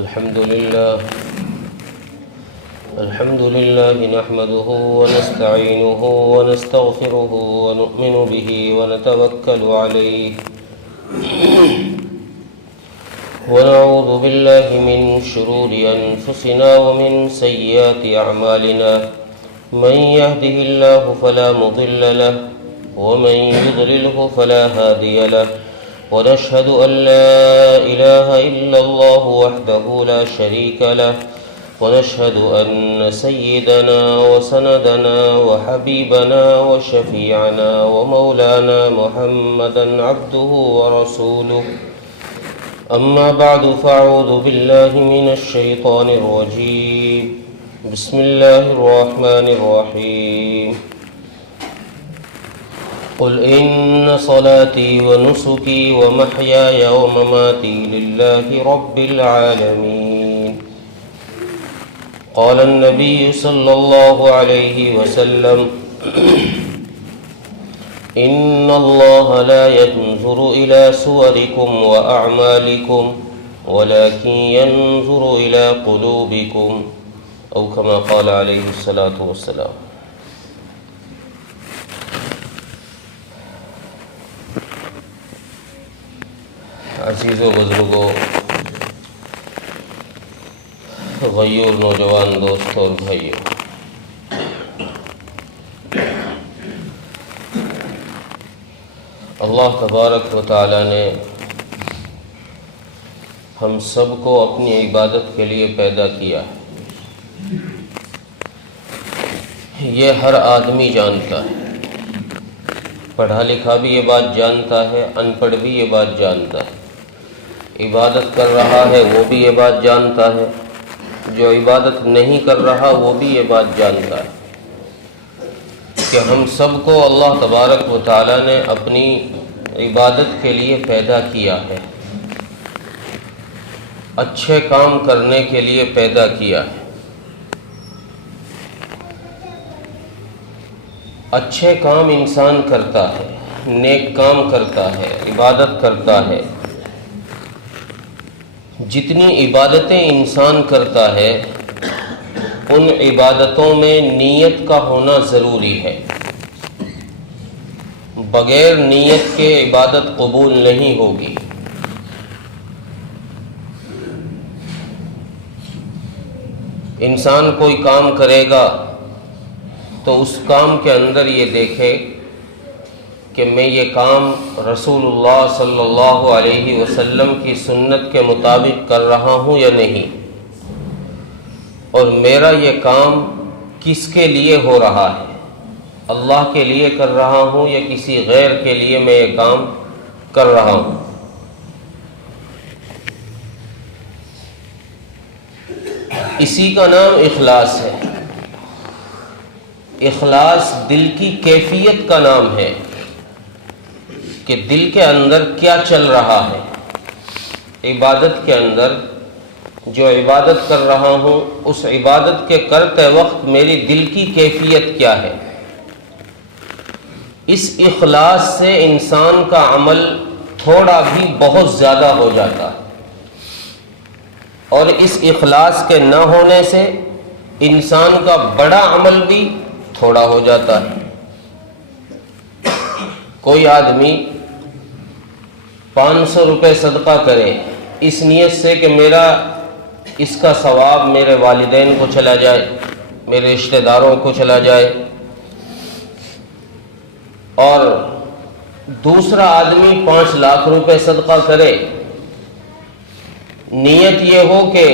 الحمد لله نحمده ونستعينه ونستغفره ونؤمن به ونتوكل عليه ونعوذ بالله من شرور أنفسنا ومن سيئات أعمالنا من يهده الله فلا مضل له ومن يضلله فلا هادي له ونشهد أن لا إله إلا الله وحده لا شريك له ونشهد أن سيدنا وسندنا وحبيبنا وشفيعنا ومولانا محمدا عبده ورسوله أما بعد فأعوذ بالله من الشيطان الرجيم بسم الله الرحمن الرحيم قل إن صلاتي ونسكي ومحياي ومماتي لله رب العالمين قال النبي صلى الله عليه وسلم إن الله لا ينظر إلى صوركم وأعمالكم ولكن ينظر إلى قلوبكم أو كما قال عليه الصلاة والسلام. عزیزو بزرگو، غیور نوجوان دوست اور بھائیو، اللہ تبارک و تعالی نے ہم سب کو اپنی عبادت کے لیے پیدا کیا ہے. یہ ہر آدمی جانتا ہے، پڑھا لکھا بھی یہ بات جانتا ہے، ان پڑھ بھی یہ بات جانتا ہے، عبادت کر رہا ہے وہ بھی یہ بات جانتا ہے، جو عبادت نہیں کر رہا وہ بھی یہ بات جانتا ہے کہ ہم سب کو اللہ تبارک و تعالی نے اپنی عبادت کے لیے پیدا کیا ہے، اچھے کام کرنے کے لیے پیدا کیا ہے. اچھے کام انسان کرتا ہے، نیک کام کرتا ہے، عبادت کرتا ہے. جتنی عبادتیں انسان کرتا ہے ان عبادتوں میں نیت کا ہونا ضروری ہے. بغیر نیت کے عبادت قبول نہیں ہوگی. انسان کوئی کام کرے گا تو اس کام کے اندر یہ دیکھے کہ میں یہ کام رسول اللہ صلی اللہ علیہ وسلم کی سنت کے مطابق کر رہا ہوں یا نہیں، اور میرا یہ کام کس کے لیے ہو رہا ہے، اللہ کے لیے کر رہا ہوں یا کسی غیر کے لیے میں یہ کام کر رہا ہوں. اسی کا نام اخلاص ہے. اخلاص دل کی کیفیت کا نام ہے کہ دل کے اندر کیا چل رہا ہے. عبادت کے اندر جو عبادت کر رہا ہوں اس عبادت کے کرتے وقت میری دل کی کیفیت کیا ہے. اس اخلاص سے انسان کا عمل تھوڑا بھی بہت زیادہ ہو جاتا ہے، اور اس اخلاص کے نہ ہونے سے انسان کا بڑا عمل بھی تھوڑا ہو جاتا ہے. کوئی آدمی 500 روپے صدقہ کرے اس نیت سے کہ میرا اس کا ثواب میرے والدین کو چلا جائے، میرے رشتہ داروں کو چلا جائے، اور دوسرا آدمی 5 لاکھ روپے صدقہ کرے، نیت یہ ہو کہ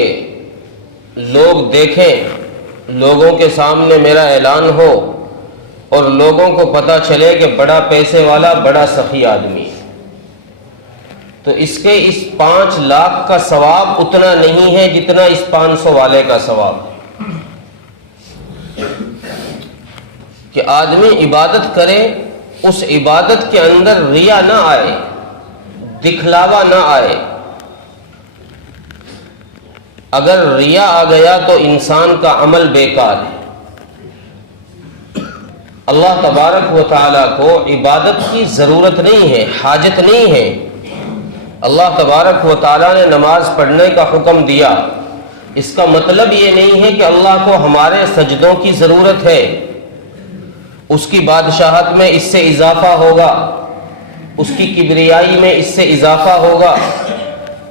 لوگ دیکھیں، لوگوں کے سامنے میرا اعلان ہو اور لوگوں کو پتہ چلے کہ بڑا پیسے والا، بڑا سخی آدمی ہے، تو اس کے اس 5 لاکھ کا ثواب اتنا نہیں ہے جتنا اس 500 والے کا ثواب ہے. کہ آدمی عبادت کرے، اس عبادت کے اندر ریا نہ آئے، دکھلاوا نہ آئے. اگر ریا آ گیا تو انسان کا عمل بیکار ہے. اللہ تبارک و تعالیٰ کو عبادت کی ضرورت نہیں ہے، حاجت نہیں ہے، اللہ تبارک و تعالیٰ نے نماز پڑھنے کا حکم دیا، اس کا مطلب یہ نہیں ہے کہ اللہ کو ہمارے سجدوں کی ضرورت ہے، اس کی بادشاہت میں اس سے اضافہ ہوگا، اس کی کبریائی میں اس سے اضافہ ہوگا،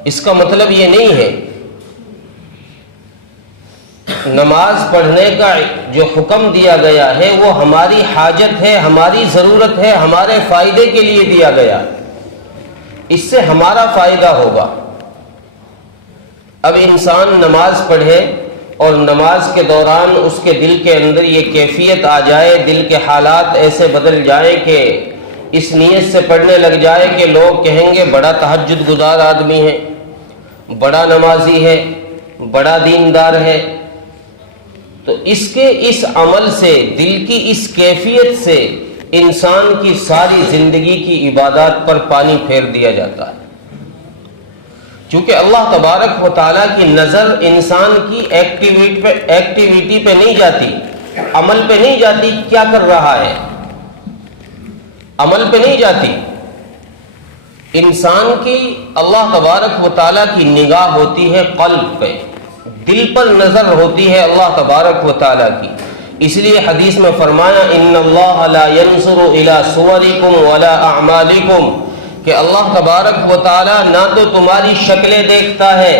اس کا مطلب یہ نہیں ہے۔ نماز پڑھنے کا جو حکم دیا گیا ہے وہ ہماری حاجت ہے، ہماری ضرورت ہے، ہمارے فائدے کے لیے دیا گیا، اس سے ہمارا فائدہ ہوگا۔ اب انسان نماز پڑھے اور نماز کے دوران اس کے دل کے اندر یہ کیفیت آ جائے، دل کے حالات ایسے بدل جائیں کہ اس نیت سے پڑھنے لگ جائے کہ لوگ کہیں گے بڑا تہجد گزار آدمی ہے، بڑا نمازی ہے، بڑا دیندار ہے، تو اس عمل سے، دل کی اس کیفیت سے انسان کی ساری زندگی کی عبادات پر پانی پھیر دیا جاتا ہے۔ چونکہ اللہ تبارک و تعالیٰ کی نظر انسان کی ایکٹیویٹی پہ نہیں جاتی، عمل پہ نہیں جاتی، کیا کر رہا ہے، عمل پہ نہیں جاتی۔ انسان کی اللہ تبارک و تعالیٰ کی نگاہ ہوتی ہے قلب پہ، دل پر نظر ہوتی ہے اللہ تبارک و تعالیٰ کی۔ اس لیے حدیث میں فرمایا ان اللہ لا ينظر الى صورکم ولا اعمالکم، کہ اللہ تبارک و تعالیٰ نہ تو تمہاری شکلیں دیکھتا ہے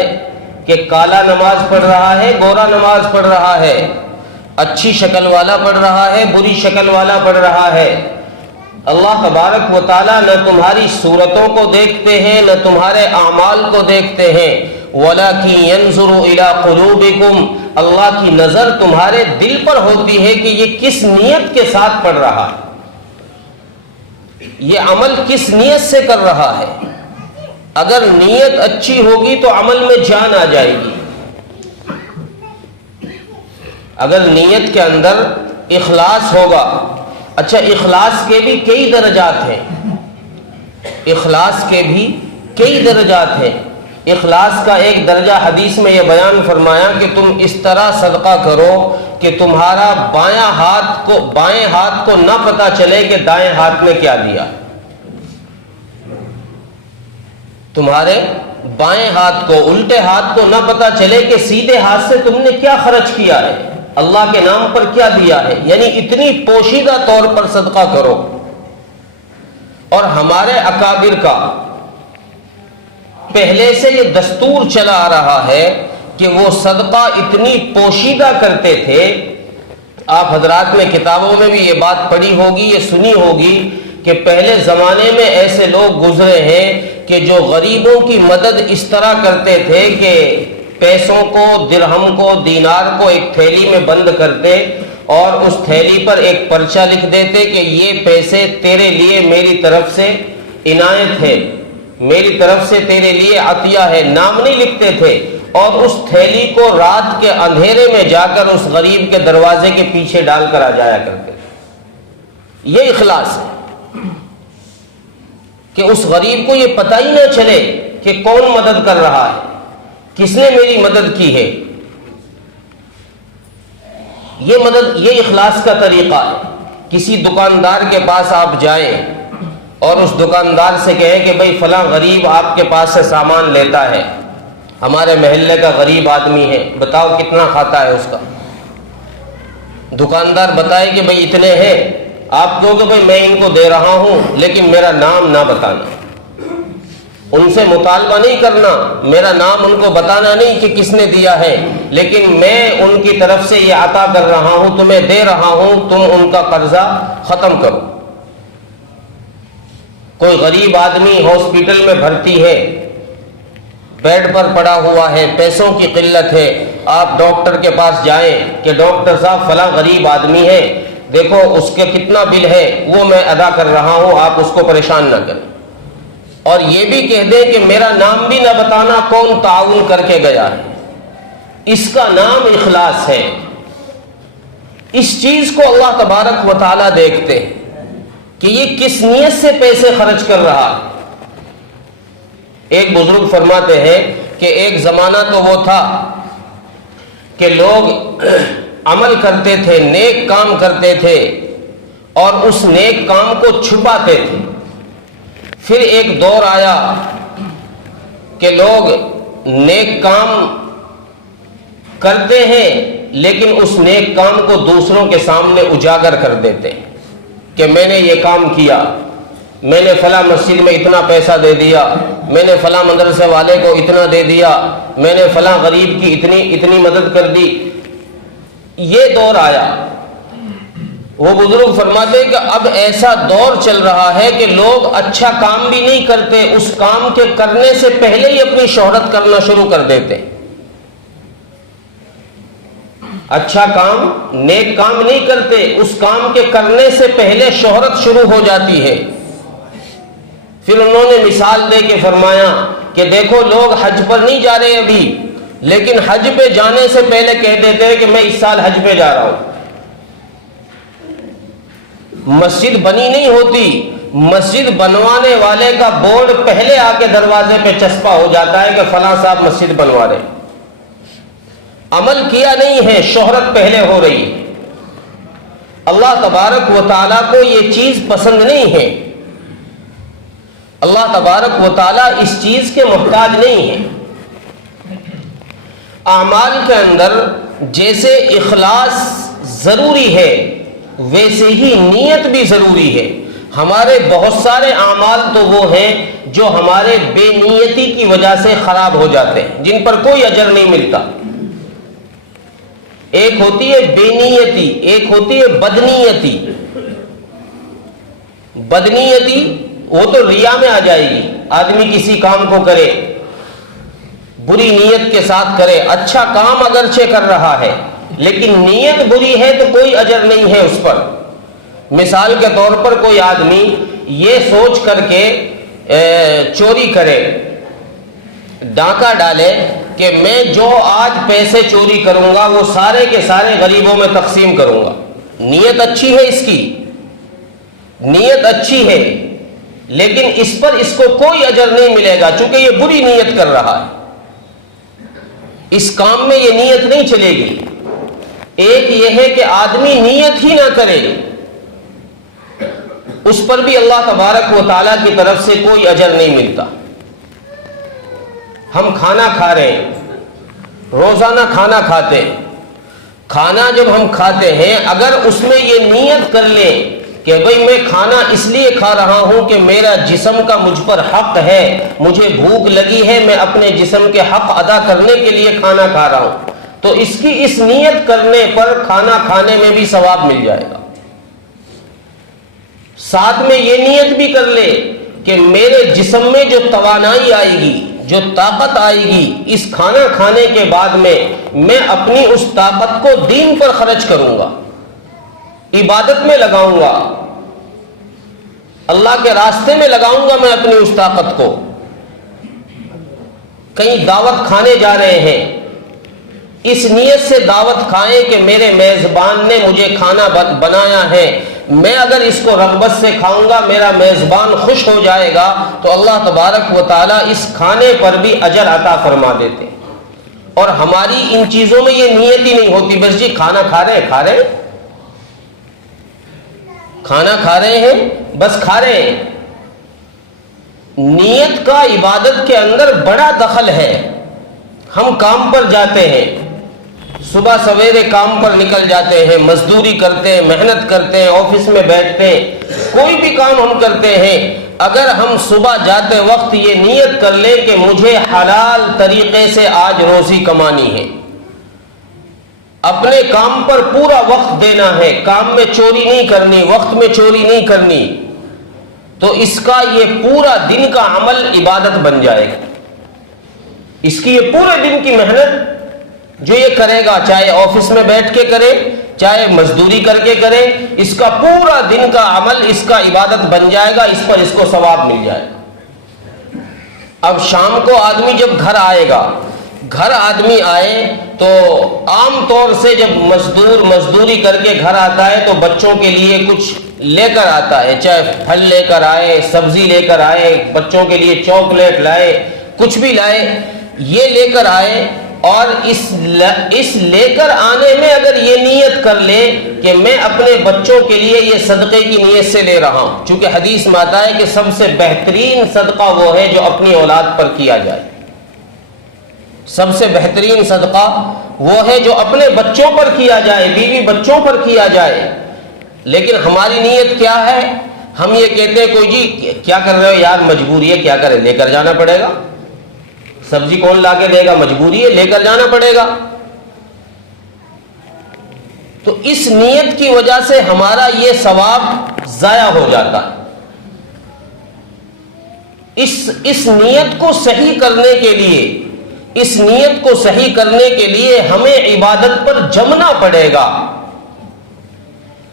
کہ کالا نماز پڑھ رہا ہے، گورا نماز پڑھ رہا ہے، اچھی شکل والا پڑھ رہا ہے، بری شکل والا پڑھ رہا ہے۔ اللہ تبارک و تعالیٰ نہ تمہاری صورتوں کو دیکھتے ہیں، نہ تمہارے اعمال کو دیکھتے ہیں، وَلَكِنْ يَنْظُرُ إِلَىٰ قُلُوبِكُمْ، اللہ کی نظر تمہارے دل پر ہوتی ہے کہ یہ کس نیت کے ساتھ پڑھ رہا ہے، یہ عمل کس نیت سے کر رہا ہے۔ اگر نیت اچھی ہوگی تو عمل میں جان آ جائے گی، اگر نیت کے اندر اخلاص ہوگا۔ اچھا، اخلاص کے بھی کئی درجات ہیں، اخلاص کے بھی کئی درجات ہیں۔ اخلاص کا ایک درجہ حدیث میں یہ بیان فرمایا کہ تم اس طرح صدقہ کرو کہ تمہارا بائیں ہاتھ کو نہ پتہ چلے کہ دائیں ہاتھ میں کیا دیا، تمہارے بائیں ہاتھ کو، الٹے ہاتھ کو نہ پتہ چلے کہ سیدھے ہاتھ سے تم نے کیا خرچ کیا ہے، اللہ کے نام پر کیا دیا ہے، یعنی اتنی پوشیدہ طور پر صدقہ کرو۔ اور ہمارے اکابر کا پہلے سے یہ دستور چلا آ رہا ہے کہ وہ صدقہ اتنی پوشیدہ کرتے تھے۔ آپ حضرات نے کتابوں میں بھی یہ بات پڑھی ہوگی، یہ سنی ہوگی کہ پہلے زمانے میں ایسے لوگ گزرے ہیں کہ جو غریبوں کی مدد اس طرح کرتے تھے کہ پیسوں کو، درہم کو، دینار کو ایک تھیلی میں بند کرتے اور اس تھیلی پر ایک پرچہ لکھ دیتے کہ یہ پیسے تیرے لیے میری طرف سے عنایت ہے، میری طرف سے تیرے لیے عطیہ ہے، نام نہیں لکھتے تھے، اور اس تھیلی کو رات کے اندھیرے میں جا کر اس غریب کے دروازے کے پیچھے ڈال کر آ جایا کرتے تھے۔ یہ اخلاص ہے کہ اس غریب کو یہ پتہ ہی نہ چلے کہ کون مدد کر رہا ہے، کس نے میری مدد کی ہے۔ یہ اخلاص کا طریقہ ہے۔ کسی دکاندار کے پاس آپ جائیں اور اس دکاندار سے کہیں کہ بھئی فلاں غریب آپ کے پاس سے سامان لیتا ہے، ہمارے محلے کا غریب آدمی ہے، بتاؤ کتنا کھاتا ہے اس کا۔ دکاندار بتائے کہ بھئی اتنے ہیں، آپ کہو کہ بھئی میں ان کو دے رہا ہوں لیکن میرا نام نہ بتانا، ان سے مطالبہ نہیں کرنا، میرا نام ان کو بتانا نہیں کہ کس نے دیا ہے، لیکن میں ان کی طرف سے یہ عطا کر رہا ہوں، تمہیں دے رہا ہوں، تم ان کا قرضہ ختم کرو۔ کوئی غریب آدمی ہاسپٹل میں بھرتی ہے، بیڈ پر پڑا ہوا ہے، پیسوں کی قلت ہے، آپ ڈاکٹر کے پاس جائیں کہ ڈاکٹر صاحب فلاں غریب آدمی ہے، دیکھو اس کے کتنا بل ہے، وہ میں ادا کر رہا ہوں، آپ اس کو پریشان نہ کریں، اور یہ بھی کہہ دیں کہ میرا نام بھی نہ بتانا کون تعاون کر کے گیا ہے۔ اس کا نام اخلاص ہے۔ اس چیز کو اللہ تبارک و تعالیٰ دیکھتے ہیں کہ یہ کس نیت سے پیسے خرچ کر رہا۔ ایک بزرگ فرماتے ہیں کہ ایک زمانہ تو وہ تھا کہ لوگ عمل کرتے تھے، نیک کام کرتے تھے اور اس نیک کام کو چھپاتے تھے۔ پھر ایک دور آیا کہ لوگ نیک کام کرتے ہیں لیکن اس نیک کام کو دوسروں کے سامنے اجاگر کر دیتے ہیں کہ میں نے یہ کام کیا، میں نے فلاں مسجد میں اتنا پیسہ دے دیا، میں نے فلاں مدرسے والے کو اتنا دے دیا، میں نے فلاں غریب کی اتنی مدد کر دی۔ یہ دور آیا۔ وہ بزرگ فرماتے ہیں کہ اب ایسا دور چل رہا ہے کہ لوگ اچھا کام بھی نہیں کرتے، اس کام کے کرنے سے پہلے ہی اپنی شہرت کرنا شروع کر دیتے۔ اچھا کام، نیک کام نہیں کرتے، اس کام کے کرنے سے پہلے شہرت شروع ہو جاتی ہے۔ پھر انہوں نے مثال دے کے فرمایا کہ دیکھو لوگ حج پر نہیں جا رہے ابھی، لیکن حج پہ جانے سے پہلے کہہ دیتے ہیں کہ میں اس سال حج پہ جا رہا ہوں۔ مسجد بنی نہیں ہوتی، مسجد بنوانے والے کا بورڈ پہلے آ کے دروازے پہ چسپا ہو جاتا ہے کہ فلاں صاحب مسجد بنوا رہے۔ عمل کیا نہیں ہے، شہرت پہلے ہو رہی ہے۔ اللہ تبارک و تعالیٰ کو یہ چیز پسند نہیں ہے۔ اللہ تبارک و تعالیٰ اس چیز کے محتاج نہیں ہے۔ اعمال کے اندر جیسے اخلاص ضروری ہے ویسے ہی نیت بھی ضروری ہے۔ ہمارے بہت سارے اعمال تو وہ ہیں جو ہمارے بے نیتی کی وجہ سے خراب ہو جاتے ہیں، جن پر کوئی اجر نہیں ملتا۔ ایک ہوتی ہے بے نیتی، ایک ہوتی ہے بدنیتی۔ بدنیتی وہ تو ریا میں آ جائے گی، آدمی کسی کام کو کرے بری نیت کے ساتھ کرے، اچھا کام اگرچہ کر رہا ہے لیکن نیت بری ہے تو کوئی اجر نہیں ہے اس پر۔ مثال کے طور پر کوئی آدمی یہ سوچ کر کے چوری کرے، ڈاکہ ڈالے کہ میں جو آج پیسے چوری کروں گا وہ سارے کے سارے غریبوں میں تقسیم کروں گا۔ نیت اچھی ہے، اس کی نیت اچھی ہے لیکن اس پر اس کو کوئی اجر نہیں ملے گا چونکہ یہ بری نیت کر رہا ہے۔ اس کام میں یہ نیت نہیں چلے گی۔ ایک یہ ہے کہ آدمی نیت ہی نہ کرے، اس پر بھی اللہ تبارک و تعالیٰ کی طرف سے کوئی اجر نہیں ملتا۔ ہم کھانا کھا رہے ہیں، روزانہ کھانا کھاتے ہیں، کھانا جب ہم کھاتے ہیں اگر اس میں یہ نیت کر لیں کہ بھئی میں کھانا اس لیے کھا رہا ہوں کہ میرا جسم کا مجھ پر حق ہے، مجھے بھوک لگی ہے، میں اپنے جسم کے حق ادا کرنے کے لیے کھانا کھا رہا ہوں، تو اس کی اس نیت کرنے پر کھانا کھانے میں بھی ثواب مل جائے گا۔ ساتھ میں یہ نیت بھی کر لے کہ میرے جسم میں جو توانائی آئے گی، جو طاقت آئے گی اس کھانا کھانے کے بعد میں اپنی اس طاقت کو دین پر خرچ کروں گا، عبادت میں لگاؤں گا، اللہ کے راستے میں لگاؤں گا میں اپنی اس طاقت کو۔ کہیں دعوت کھانے جا رہے ہیں، اس نیت سے دعوت کھائیں کہ میرے میزبان نے مجھے کھانا بنایا ہے، میں اگر اس کو رغبت سے کھاؤں گا میرا میزبان خوش ہو جائے گا، تو اللہ تبارک و تعالیٰ اس کھانے پر بھی اجر عطا فرما دیتے ہیں۔ اور ہماری ان چیزوں میں یہ نیت ہی نہیں ہوتی، بس جی کھانا کھا رہے ہیں، کھانا کھا رہے ہیں، بس کھا رہے ہیں۔ نیت کا عبادت کے اندر بڑا دخل ہے۔ ہم کام پر جاتے ہیں، صبح سویرے کام پر نکل جاتے ہیں، مزدوری کرتے ہیں، محنت کرتے ہیں، آفس میں بیٹھتے ہیں، کوئی بھی کام ہم کرتے ہیں، اگر ہم صبح جاتے وقت یہ نیت کر لیں کہ مجھے حلال طریقے سے آج روزی کمانی ہے، اپنے کام پر پورا وقت دینا ہے، کام میں چوری نہیں کرنی، وقت میں چوری نہیں کرنی، تو اس کا یہ پورا دن کا عمل عبادت بن جائے گا۔ اس کی یہ پورے دن کی محنت جو یہ کرے گا، چاہے آفس میں بیٹھ کے کرے چاہے مزدوری کر کے کرے، اس کا پورا دن کا عمل اس کا عبادت بن جائے گا، اس پر اس کو ثواب مل جائے گا۔ اب شام کو آدمی جب گھر آئے گا، گھر آدمی آئے تو عام طور سے جب مزدوری کر کے گھر آتا ہے تو بچوں کے لیے کچھ لے کر آتا ہے، چاہے پھل لے کر آئے، سبزی لے کر آئے، بچوں کے لیے چاکلیٹ لائے، کچھ بھی لائے، یہ لے کر آئے، اور اس لے کر آنے میں اگر یہ نیت کر لے کہ میں اپنے بچوں کے لیے یہ صدقے کی نیت سے لے رہا ہوں، چونکہ حدیث میں آتا ہے کہ سب سے بہترین صدقہ وہ ہے جو اپنی اولاد پر کیا جائے۔ سب سے بہترین صدقہ وہ ہے جو اپنے بچوں پر کیا جائے، بیوی بچوں پر کیا جائے۔ لیکن ہماری نیت کیا ہے؟ ہم یہ کہتے ہیں کوئی جی کیا کر رہے ہو یار، مجبوری ہے، کیا کرے، لے کر جانا پڑے گا، سبزی کون لا کے دے گا، مجبوری ہے، لے کر جانا پڑے گا۔ تو اس نیت کی وجہ سے ہمارا یہ ثواب ضائع ہو جاتا ہے۔ اس نیت کو صحیح کرنے کے لیے، اس نیت کو صحیح کرنے کے لیے ہمیں عبادت پر جمنا پڑے گا،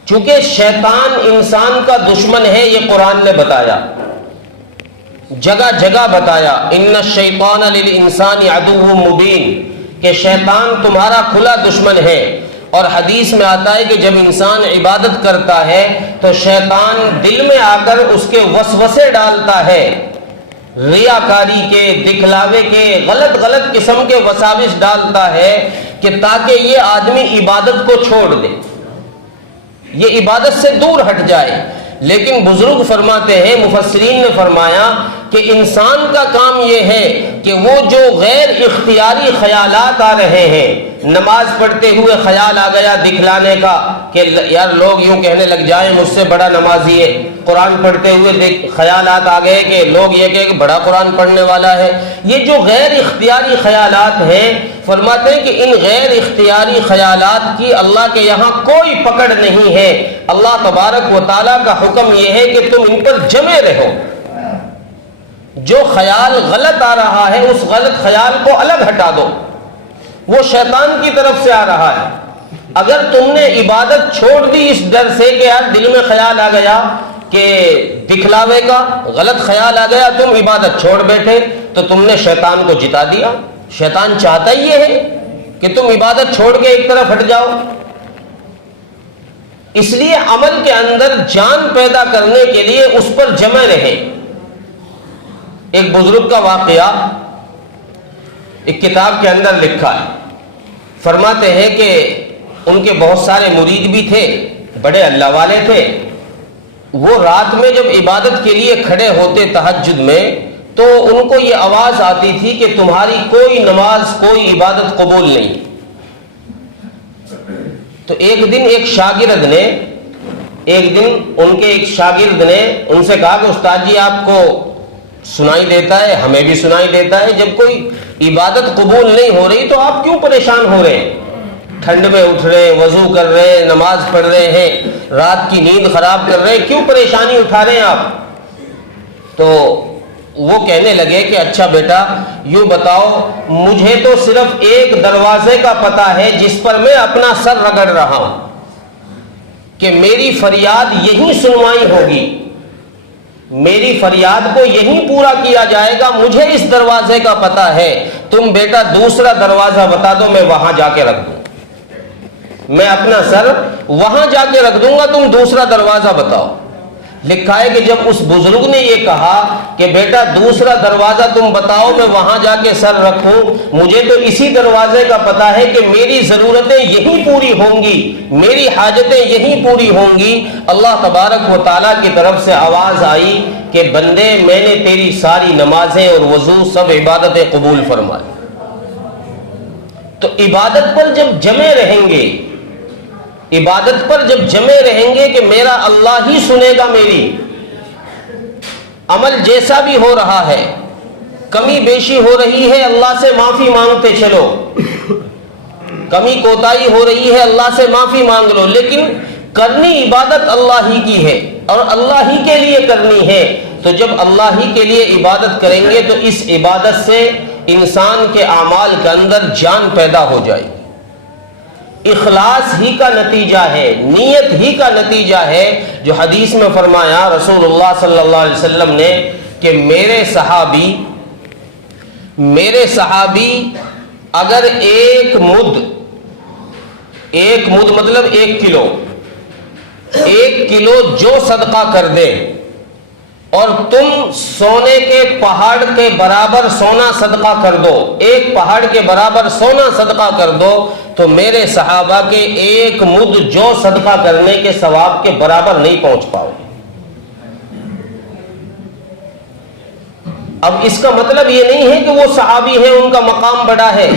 چونکہ شیطان انسان کا دشمن ہے، یہ قرآن نے بتایا، جگہ جگہ بتایا، ان الشیطان للانسان عدو مبین، کہ شیطان تمہارا کھلا دشمن ہے۔ اور حدیث میں آتا ہے کہ جب انسان عبادت کرتا ہے تو شیطان دل میں آ کر اس کے وسوسے ڈالتا ہے، ریاکاری کے، دکھلاوے کے، غلط غلط قسم کے وساوس ڈالتا ہے کہ تاکہ یہ آدمی عبادت کو چھوڑ دے، یہ عبادت سے دور ہٹ جائے۔ لیکن بزرگ فرماتے ہیں، مفسرین نے فرمایا کہ انسان کا کام یہ ہے کہ وہ جو غیر اختیاری خیالات آ رہے ہیں، نماز پڑھتے ہوئے خیال آ گیا دکھلانے کا کہ یار لوگ یوں کہنے لگ جائیں مجھ سے بڑا نمازی ہے، قرآن پڑھتے ہوئے خیالات آ گئے کہ لوگ یہ کہیں کہ بڑا قرآن پڑھنے والا ہے، یہ جو غیر اختیاری خیالات ہیں، فرماتے ہیں کہ ان غیر اختیاری خیالات کی اللہ کے یہاں کوئی پکڑ نہیں ہے۔ اللہ تبارک و تعالیٰ کا حکم یہ ہے کہ تم ان پر جمے رہو۔ جو خیال غلط آ رہا ہے اس غلط خیال کو الگ ہٹا دو، وہ شیطان کی طرف سے آ رہا ہے۔ اگر تم نے عبادت چھوڑ دی اس ڈر سے کہ یار دل میں خیال آ گیا کہ دکھلاوے کا، غلط خیال آ گیا، تم عبادت چھوڑ بیٹھے، تو تم نے شیطان کو جتا دیا۔ شیطان چاہتا ہی یہ ہے کہ تم عبادت چھوڑ کے ایک طرف ہٹ جاؤ۔ اس لیے عمل کے اندر جان پیدا کرنے کے لیے اس پر جمے رہے۔ ایک بزرگ کا واقعہ ایک کتاب کے اندر لکھا ہے، فرماتے ہیں کہ ان کے بہت سارے مرید بھی تھے، بڑے اللہ والے تھے۔ وہ رات میں جب عبادت کے لیے کھڑے ہوتے تہجد میں تو ان کو یہ آواز آتی تھی کہ تمہاری کوئی نماز، کوئی عبادت قبول نہیں۔ تو ایک دن ان کے ایک شاگرد نے ان سے کہا کہ استاد جی آپ کو سنائی دیتا ہے، ہمیں بھی سنائی دیتا ہے، جب کوئی عبادت قبول نہیں ہو رہی تو آپ کیوں پریشان ہو رہے ہیں؟ ٹھنڈ میں اٹھ رہے ہیں، وضو کر رہے ہیں، نماز پڑھ رہے ہیں، رات کی نیند خراب کر رہے ہیں، کیوں پریشانی اٹھا رہے ہیں آپ؟ تو وہ کہنے لگے کہ اچھا بیٹا یوں بتاؤ، مجھے تو صرف ایک دروازے کا پتہ ہے جس پر میں اپنا سر رگڑ رہا ہوں کہ میری فریاد یہیں سنوائی ہوگی، میری فریاد کو یہیں پورا کیا جائے گا، مجھے اس دروازے کا پتہ ہے، تم بیٹا دوسرا دروازہ بتا دو، میں وہاں جا کے رکھ دوں، میں اپنا سر وہاں جا کے رکھ دوں گا، تم دوسرا دروازہ بتاؤ۔ لکھا ہے کہ جب اس بزرگ نے یہ کہا کہ بیٹا دوسرا دروازہ تم بتاؤ، میں وہاں جا کے سر رکھوں، مجھے تو اسی دروازے کا پتہ ہے کہ میری ضرورتیں یہیں پوری ہوں گی، میری حاجتیں یہیں پوری ہوں گی، اللہ تبارک و تعالیٰ کی طرف سے آواز آئی کہ بندے میں نے تیری ساری نمازیں اور وضو سب عبادتیں قبول فرمائی۔ تو عبادت پر جب جمے رہیں گے، عبادت پر جب جمے رہیں گے کہ میرا اللہ ہی سنے گا، میری عمل جیسا بھی ہو رہا ہے، کمی بیشی ہو رہی ہے اللہ سے معافی مانگتے چلو، کمی کوتاہی ہو رہی ہے اللہ سے معافی مانگ لو، لیکن کرنی عبادت اللہ ہی کی ہے اور اللہ ہی کے لیے کرنی ہے۔ تو جب اللہ ہی کے لیے عبادت کریں گے تو اس عبادت سے انسان کے اعمال کے اندر جان پیدا ہو جائے گی۔ اخلاص ہی کا نتیجہ ہے، نیت ہی کا نتیجہ ہے، جو حدیث میں فرمایا رسول اللہ صلی اللہ علیہ وسلم نے کہ میرے صحابی اگر ایک مد مطلب 1 کلو جو صدقہ کر دے اور تم سونے کے پہاڑ کے برابر سونا صدقہ کر دو، 1 پہاڑ کے برابر سونا صدقہ کر دو، تو میرے صحابہ کے 1 مد جو صدقہ کرنے کے ثواب کے برابر نہیں پہنچ پاؤ گے۔ اب اس کا مطلب یہ نہیں ہے کہ وہ صحابی ہیں ان کا مقام بڑا ہے،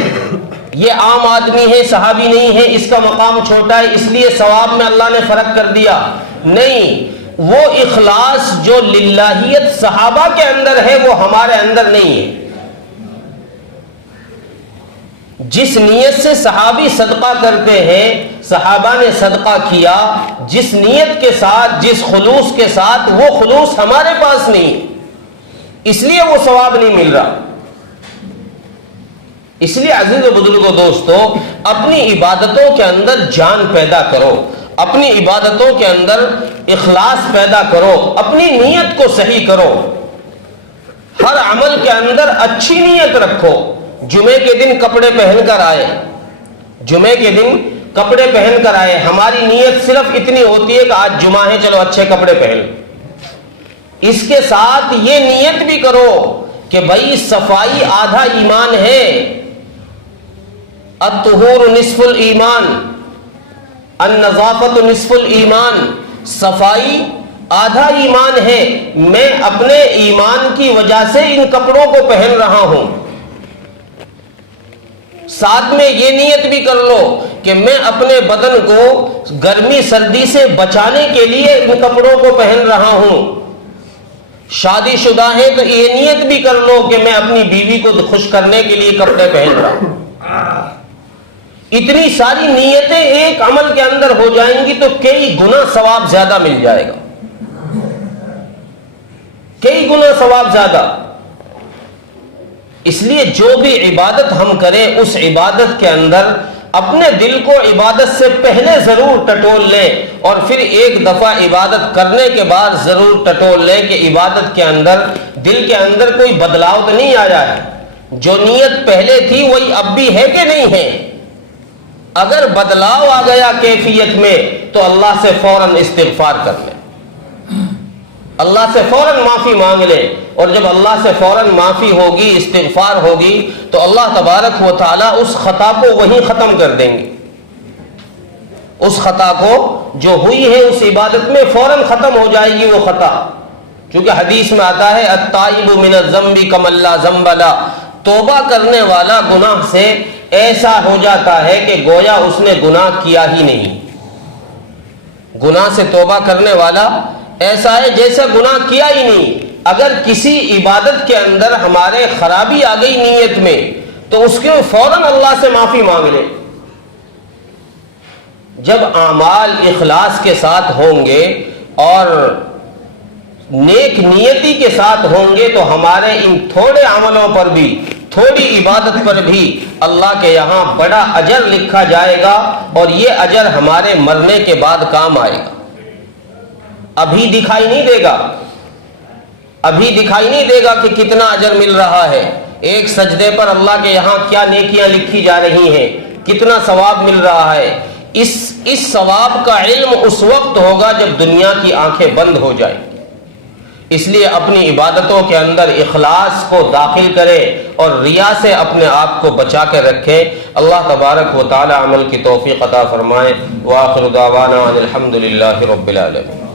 یہ عام آدمی ہے صحابی نہیں ہے اس کا مقام چھوٹا ہے اس لیے ثواب میں اللہ نے فرق کر دیا، نہیں، وہ اخلاص جو للہیت صحابہ کے اندر ہے وہ ہمارے اندر نہیں ہے۔ جس نیت سے صحابی صدقہ کرتے ہیں، صحابہ نے صدقہ کیا، جس نیت کے ساتھ، جس خلوص کے ساتھ، وہ خلوص ہمارے پاس نہیں، اس لیے وہ ثواب نہیں مل رہا۔ اس لیے عزیز و بزرگوں دوستو، اپنی عبادتوں کے اندر جان پیدا کرو، اپنی عبادتوں کے اندر اخلاص پیدا کرو، اپنی نیت کو صحیح کرو، ہر عمل کے اندر اچھی نیت رکھو۔ جمعے کے دن کپڑے پہن کر آئے، جمعے کے دن کپڑے پہن کر آئے، ہماری نیت صرف اتنی ہوتی ہے کہ آج جمعہ ہے چلو اچھے کپڑے پہن، اس کے ساتھ یہ نیت بھی کرو کہ بھائی صفائی آدھا ایمان ہے، الطہور نصف الایمان، النظافت نصف الایمان، صفائی آدھا ایمان ہے، میں اپنے ایمان کی وجہ سے ان کپڑوں کو پہن رہا ہوں۔ ساتھ میں یہ نیت بھی کر لو کہ میں اپنے بدن کو گرمی سردی سے بچانے کے لیے ان کپڑوں کو پہن رہا ہوں۔ شادی شدہ ہے تو یہ نیت بھی کر لو کہ میں اپنی بیوی کو خوش کرنے کے لیے کپڑے پہن رہا ہوں۔ اتنی ساری نیتیں ایک عمل کے اندر ہو جائیں گی تو کئی گنا ثواب زیادہ مل جائے گا، کئی گنا ثواب زیادہ۔ اس لیے جو بھی عبادت ہم کریں اس عبادت کے اندر اپنے دل کو عبادت سے پہلے ضرور ٹٹول لیں، اور پھر ایک دفعہ عبادت کرنے کے بعد ضرور ٹٹول لیں کہ عبادت کے اندر دل کے اندر کوئی بدلاؤ تو نہیں آیا ہے، جو نیت پہلے تھی وہی اب بھی ہے کہ نہیں ہے۔ اگر بدلاؤ آ گیا کیفیت میں تو اللہ سے فوراً استغفار کر لیں، اللہ سے فوراً معافی مانگ لیں، اور جب اللہ سے فوراً معافی ہوگی، استغفار ہوگی، تو اللہ تبارک و تعالیٰ اس خطا کو وہیں ختم کر دیں گے، اس خطا کو جو ہوئی ہے اس عبادت میں فوراً ختم ہو جائے گی وہ خطا، کیونکہ حدیث میں آتا ہے التائب من الذنب کمن لا ذنب لہ، توبہ کرنے والا گناہ سے ایسا ہو جاتا ہے کہ گویا اس نے گناہ کیا ہی نہیں۔ گناہ سے توبہ کرنے والا ایسا ہے جیسا گناہ کیا ہی نہیں۔ اگر کسی عبادت کے اندر ہمارے خرابی آ گئی نیت میں تو اس کے فوراً اللہ سے معافی مانگ لیں۔ جب اعمال اخلاص کے ساتھ ہوں گے اور نیک نیتی کے ساتھ ہوں گے تو ہمارے ان تھوڑے عملوں پر بھی، تھوڑی عبادت پر بھی اللہ کے یہاں بڑا اجر لکھا جائے گا، اور یہ اجر ہمارے مرنے کے بعد کام آئے گا۔ ابھی دکھائی نہیں دے گا، ابھی دکھائی نہیں دے گا کہ کتنا اجر مل رہا ہے، ایک سجدے پر اللہ کے یہاں کیا نیکیاں لکھی جا رہی ہیں، کتنا ثواب مل رہا ہے۔ اس ثواب کا علم اس وقت ہوگا جب دنیا کی آنکھیں بند ہو جائیں۔ اس لیے اپنی عبادتوں کے اندر اخلاص کو داخل کرے اور ریا سے اپنے آپ کو بچا کے رکھے۔ اللہ تبارک و تعالی عمل کی توفیق عطا فرمائے۔ وآخر دعوانا ان الحمد للہ رب العالمین۔